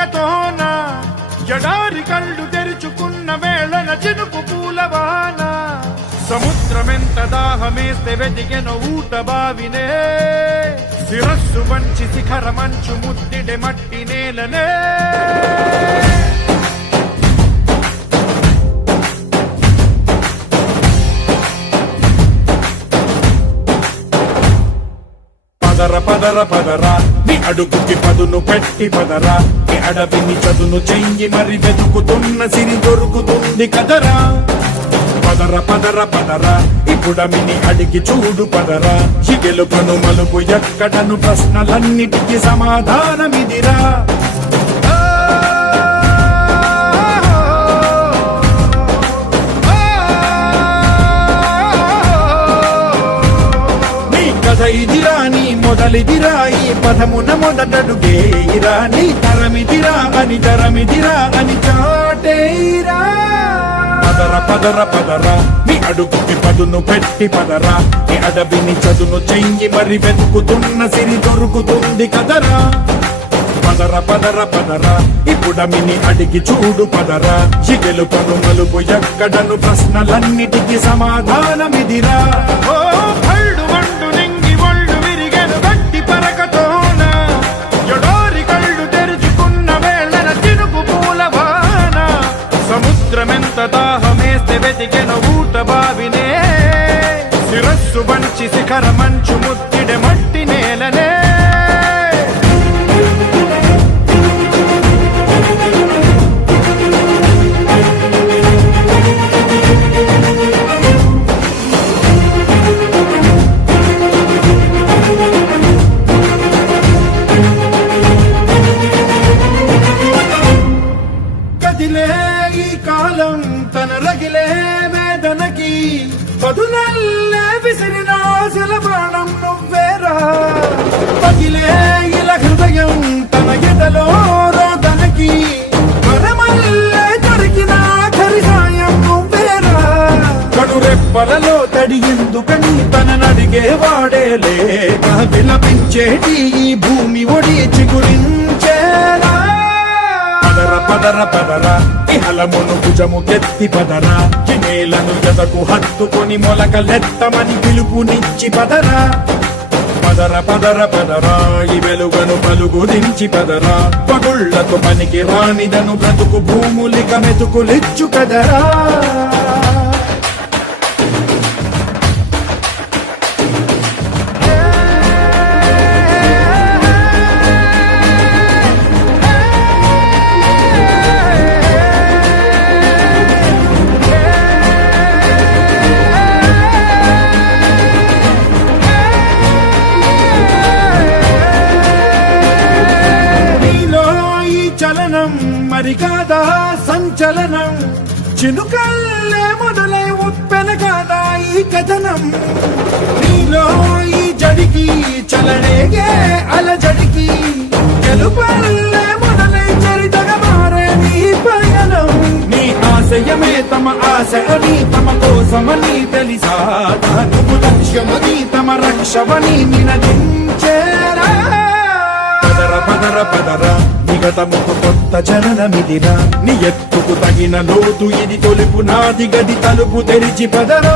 పరకతోన ఎడారి కళ్ళు తెరుచుకున్న వేళన చినుకు పూలవాన సముద్రమెంత దాహమేస్తే వెతికెన ఊట బావినే శిరస్సు వంచి శిఖర మంచు ముద్దిడే మట్టి నేలనే పదర పదర పదరా నీ అడుగుకి పదును పెట్టి పదరా నీ అడవిని చదును చెయ్యి మరి వెతుకుతున్న సిరి దొరుకుతుంది కదరా పదర పదర పదరా ఇప్పుడమిని అడిగి చూడు పదరా ఈ గెలుపను మలుపు ఎక్కడను ప్రశ్నలన్నిటికీ సమాధానమిదిరా ఇదిరా నీ మొదలిదిరా ఈ పదమున మొదటడుగేయిరా నీ తరమిదిరా అని చాటేయిరా పదర పదర పదరా నీ అడుగుకి పదును పెట్టి పదరా నీ అడవిని చదును చెయ్యి మరి వెతుకుతున్న సిరి దొరుకుతుంది కదరా పదర పదర పదరా ఇప్పుడమిని అడిగి చూడు పదరా ఈ గెలుపను మలుపు ఎక్కడను ప్రశ్నలన్నిటికీ సమాధానమిదిరా సముద్రమెంత దాహమేస్తే వెతికెన ఊట బావినే శిరస్సు వంచి శిఖర మంచు ముద్దిడే మట్టి నేలనే కాలం తన రగిలే వేదనకి పదునల్లే విసిరినాశల ప్రాణం నువ్వేరా పగిలే ఇలా హృదయం తన ఎదలో రోదనకి పరమల్లే దొరికిన కరిసాయం నువ్వేరా కడురెప్పలలో తడి ఎందుకని తన నడిగే వాడే లేక విలపించేటి ఈ భూమి ఒడి చిగురించేరా పదర పదర పదరా ఇహలమును భుజము కెత్తి పదరా నేలను ఎదకు హత్తుకొని మొలకలెత్తమని పిలుపునిచ్చి పదరా పదర పదర పదరా ఈ వెలుగను పలుగు దించి పదరా పగుళ్లకు పనికి రానిదను బ్రతుకు భూములిక మెతుకులిచ్చు కదరా మరి కాదా సంచలనం చినుకల్లే మొదలై ఉప్పెన కాదా ఈ కథనం నీలో ఈ జడికి చలనేగే అలజడికి గెలుపల్లే మొదలై చరితగా మారే నీ పయనం నీ ఆశయమే తమ ఆశ అని తమ కోసమని తెలిసా నువ్వు లక్ష్యమని తమ రక్షమని నినదించేరా పదర పదర పదరా నిగతముకు కొత్త చలనమిదిరా నీ ఎత్తుకు తగిన లోతు ఇది తొలుపు నాది గది తలుపు తెరిచి పదరా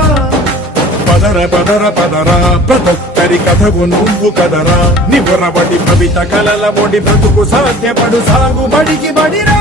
పదర పదర పదరా ప్రతొక్కరి కథవు నువ్వు కదరా నిబురబడి భవిత కలల బొడి బ్రతుకు సాధ్యపడు సాగుబడికి బడిరా